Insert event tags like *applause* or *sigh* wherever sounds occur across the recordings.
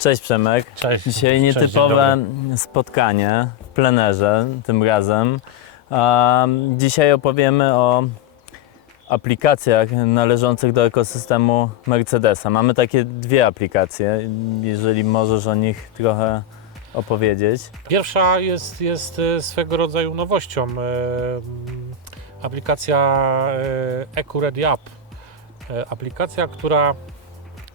Cześć Przemek. Cześć. Dzisiaj Cześć, nietypowe spotkanie w plenerze tym razem. A, Dzisiaj opowiemy o aplikacjach należących do ekosystemu Mercedesa. Mamy takie dwie aplikacje, jeżeli możesz o nich trochę opowiedzieć. Pierwsza jest, jest e, swego rodzaju nowością. e, Aplikacja e, EcoReady App. Aplikacja, która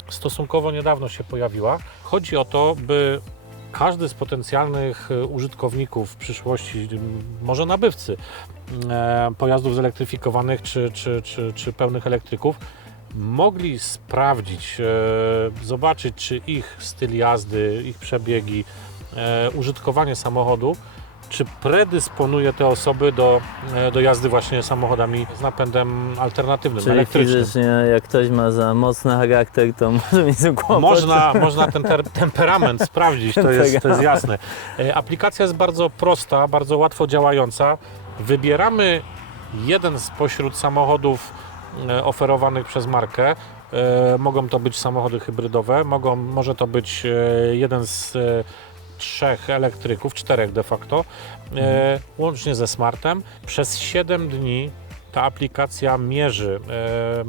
stosunkowo niedawno się pojawiła. Chodzi o to, by każdy z potencjalnych e, użytkowników w przyszłości, może nabywcy e, pojazdów zelektryfikowanych czy, czy, czy, czy pełnych elektryków, mogli sprawdzić, e, zobaczyć, czy ich styl jazdy, ich przebiegi, użytkowanie samochodu, czy predysponuje te osoby do, e, do jazdy właśnie samochodami z napędem alternatywnym, Czyli elektrycznym. fizycznie, jak ktoś ma za mocny charakter, to *laughs* może mieć kłopot. Można, można ten temperament *laughs* sprawdzić, to jest, to jest jasne. E, Aplikacja jest bardzo prosta, bardzo łatwo działająca. Wybieramy jeden spośród samochodów e, oferowanych przez markę. Mogą to być samochody hybrydowe, mogą, może to być jeden z trzech elektryków, czterech de facto, e, łącznie ze smartem. Przez 7 dni ta aplikacja mierzy, e,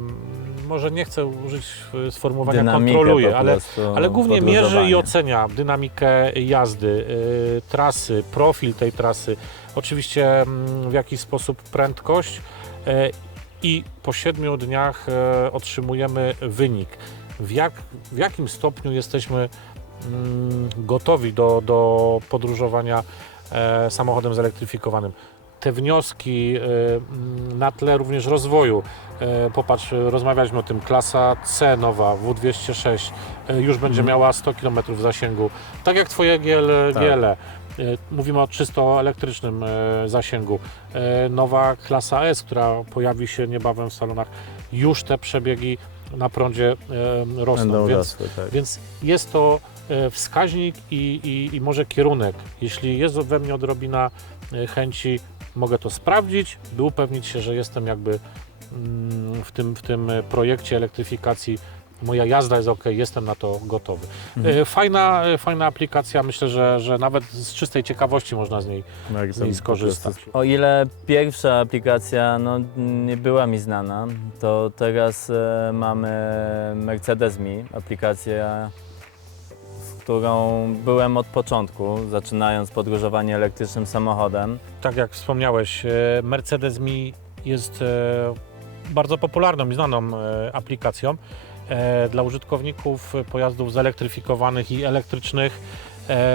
może nie chcę użyć e, sformułowania Dynamikę kontroluje, ale ale głównie mierzy i ocenia dynamikę jazdy, y, trasy, profil tej trasy, oczywiście mm, w jakiś sposób prędkość y, i po siedmiu dniach y, otrzymujemy wynik. W, jak, w jakim stopniu jesteśmy gotowi do, do podróżowania e, samochodem zelektryfikowanym. Te wnioski y, mm, na tle również rozwoju. E, Popatrz, rozmawialiśmy o tym, klasa C nowa, W206, e, już będzie Mhm. miała 100 km zasięgu. Tak jak Twoje GL, Tak. GL. E, Mówimy o czysto elektrycznym e, zasięgu. E, Nowa klasa S, która pojawi się niebawem w salonach, już te przebiegi na prądzie e, rosną. Więc rosły, tak. więc jest to e, wskaźnik i, i, i może kierunek. Jeśli jest we mnie odrobina e, chęci, mogę to sprawdzić, by upewnić się, że jestem jakby mm, w tym, w tym e, projekcie elektryfikacji. Moja jazda jest ok, jestem na to gotowy. Mhm. E, Fajna, e, fajna aplikacja, myślę, że, że nawet z czystej ciekawości można z niej. Bardzo z niej skorzystać. O ile pierwsza aplikacja no, nie była mi znana, to teraz e, mamy Mercedes Me, aplikację, z którą byłem od początku, zaczynając podróżowanie elektrycznym samochodem. Tak jak wspomniałeś, e, Mercedes Mi jest e, bardzo popularną i znaną e, aplikacją dla użytkowników pojazdów zelektryfikowanych i elektrycznych,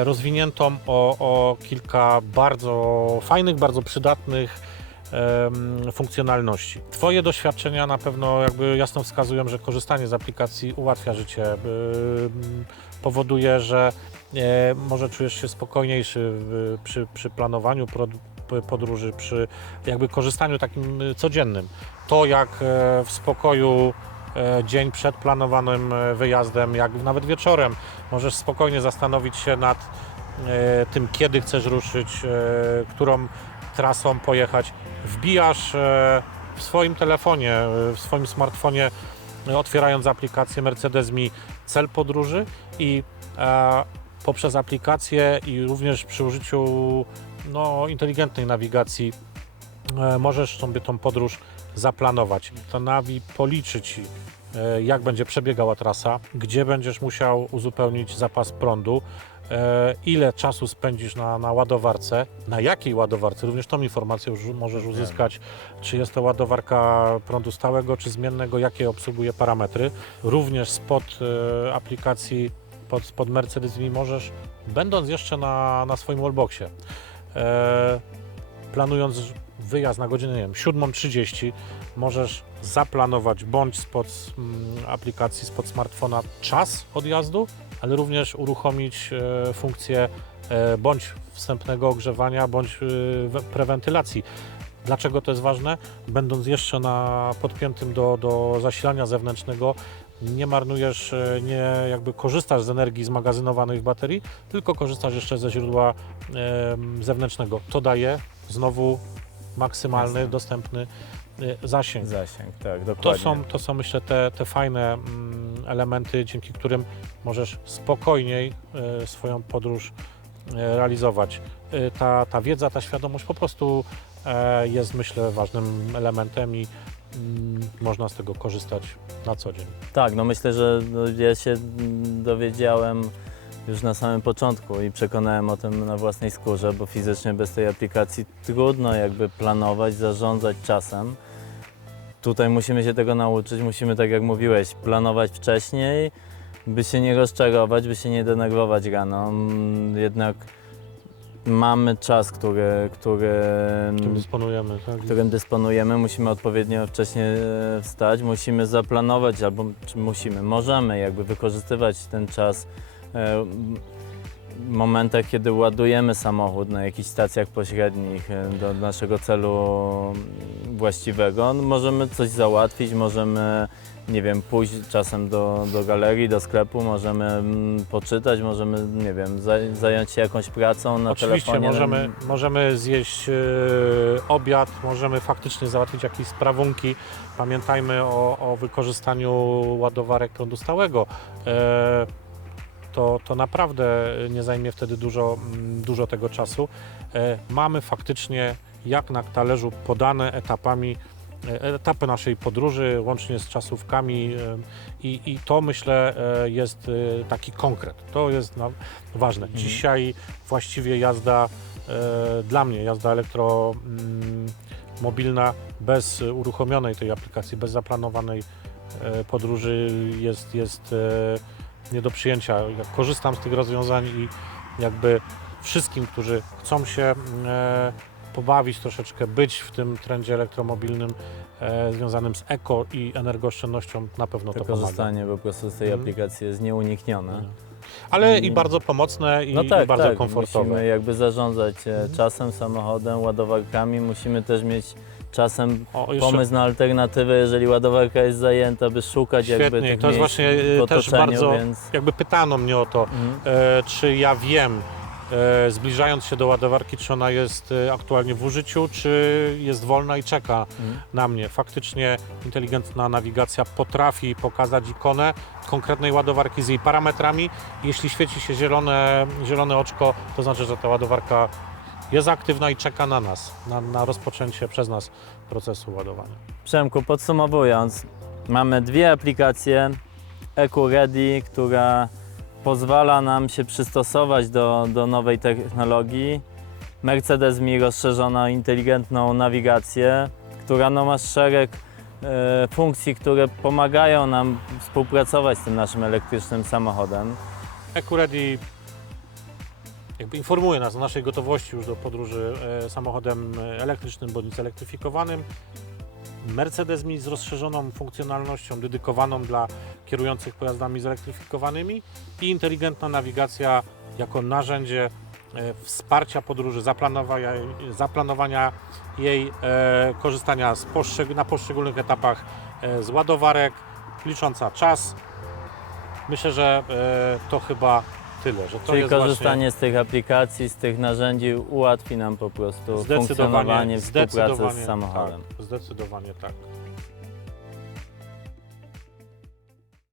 rozwiniętą o, o kilka bardzo fajnych, bardzo przydatnych funkcjonalności. Twoje doświadczenia na pewno jakby jasno wskazują, że korzystanie z aplikacji ułatwia życie, powoduje, że e, może czujesz się spokojniejszy przy, przy planowaniu podróży, przy jakby korzystaniu takim codziennym. To jak e, w spokoju e, dzień przed planowanym wyjazdem, jak nawet wieczorem możesz spokojnie zastanowić się nad tym, kiedy chcesz ruszyć, którą trasą pojechać. Wbijasz e, w swoim telefonie, e, w swoim smartfonie, e, otwierając aplikację Mercedes Mi cel podróży i poprzez aplikację i również przy użyciu no, inteligentnej nawigacji możesz sobie tą podróż zaplanować. To Navi policzy Ci, jak będzie przebiegała trasa, gdzie będziesz musiał uzupełnić zapas prądu, ile czasu spędzisz na, na ładowarce, na jakiej ładowarce, również tą informację już możesz uzyskać, czy jest to ładowarka prądu stałego, czy zmiennego, jakie obsługuje parametry. Również spod e, aplikacji, pod, pod Mercedes Mi możesz, będąc jeszcze na, na swoim wallboxie, e, planując wyjazd na godzinę, nie wiem, 7.30, możesz zaplanować bądź spod mm, aplikacji, spod smartfona czas odjazdu, ale również uruchomić e, funkcję e, bądź wstępnego ogrzewania, bądź e, we- prewentylacji. Dlaczego to jest ważne? Będąc jeszcze na podpiętym do, do zasilania zewnętrznego, nie marnujesz, nie jakby korzystasz z energii zmagazynowanej w baterii, tylko korzystasz jeszcze ze źródła zewnętrznego. To daje znowu maksymalny, dostępny zasięg. Zasięg, tak, To dokładnie. są, to są myślę te, te fajne mm, elementy, dzięki którym możesz spokojniej e, swoją podróż e, realizować. E, Ta, ta wiedza, ta świadomość po prostu jest myślę ważnym elementem i mm, można z tego korzystać na co dzień. Tak, no myślę, że no, ja się mm, dowiedziałem już na samym początku i przekonałem o tym na własnej skórze, bo fizycznie bez tej aplikacji trudno jakby planować, zarządzać czasem. Tutaj musimy się tego nauczyć, musimy, tak jak mówiłeś, planować wcześniej, by się nie rozczarować, by się nie denerwować rano. Mm, Jednak mamy czas, który, który, Tym dysponujemy. Tak? którym dysponujemy, musimy odpowiednio wcześnie e, wstać, musimy zaplanować, albo czy musimy, możemy jakby wykorzystywać ten czas e, momentach, kiedy ładujemy samochód na jakichś stacjach pośrednich e, do naszego celu właściwego. No, możemy coś załatwić, możemy nie wiem, pójść czasem do, do galerii, do sklepu, możemy mm, poczytać, możemy, nie wiem, za- zająć się jakąś pracą na Oczywiście telefonie. możemy, możemy zjeść e, obiad, możemy faktycznie załatwić jakieś sprawunki. Pamiętajmy o, o wykorzystaniu ładowarek prądu stałego. E, to, to naprawdę nie zajmie wtedy dużo, mm, dużo tego czasu. E, mamy faktycznie jak na talerzu podane etapami e, etapy naszej podróży, łącznie z czasówkami e, i, i to myślę jest taki konkret. To jest ważne. Mhm. Dzisiaj właściwie jazda dla mnie, jazda elektromobilna bez uruchomionej tej aplikacji, bez zaplanowanej podróży jest, jest nie do przyjęcia. Jak korzystam z tych rozwiązań i jakby wszystkim, którzy chcą się e, pobawić troszeczkę, być w tym trendzie elektromobilnym e, związanym z eko i energooszczędnością, na pewno To to pomaga. korzystanie po prostu z tej Mhm. aplikacji jest nieuniknione. Ale i Mm. bardzo pomocne i, No tak, i bardzo tak. komfortowe. Musimy jakby zarządzać e, Mhm. czasem, samochodem, ładowarkami. Musimy też mieć czasem O, jeszcze- pomysł na alternatywę, jeżeli ładowarka jest zajęta, by szukać jakby Świetnie, tych to jest właśnie, e, w też bardzo- więc... Jakby pytano mnie o to, Mhm. e, czy ja wiem, e, zbliżając się do ładowarki, czy ona jest e, aktualnie w użyciu, czy jest wolna i czeka Mhm. na mnie. Faktycznie inteligentna nawigacja potrafi pokazać ikonę konkretnej ładowarki z jej parametrami. Jeśli świeci się zielone, zielone oczko, to znaczy, że ta ładowarka jest aktywna i czeka na nas, na, na rozpoczęcie przez nas procesu ładowania. Przemku, podsumowując, mamy dwie aplikacje. EcoReady, która pozwala nam się przystosować do, do nowej technologii. Mercedes Mi rozszerzoną inteligentną nawigację, która no, ma szereg e, funkcji, które pomagają nam współpracować z tym naszym elektrycznym samochodem. EcoReady jakby informuje nas o naszej gotowości już do podróży e, samochodem elektrycznym bądź zelektryfikowanym. Mercedes Mi z rozszerzoną funkcjonalnością dedykowaną dla kierujących pojazdami zelektryfikowanymi i inteligentna nawigacja jako narzędzie e, wsparcia podróży, zaplanowania, zaplanowania jej, e, korzystania poszczeg- na poszczególnych etapach e, z ładowarek, licząca czas. Myślę, że e, to chyba tyle, że to Czyli jest korzystanie z tych aplikacji, z tych narzędzi ułatwi nam po prostu właśnie funkcjonowanie, zdecydowanie, współpracę z samochodem. Tak, zdecydowanie tak.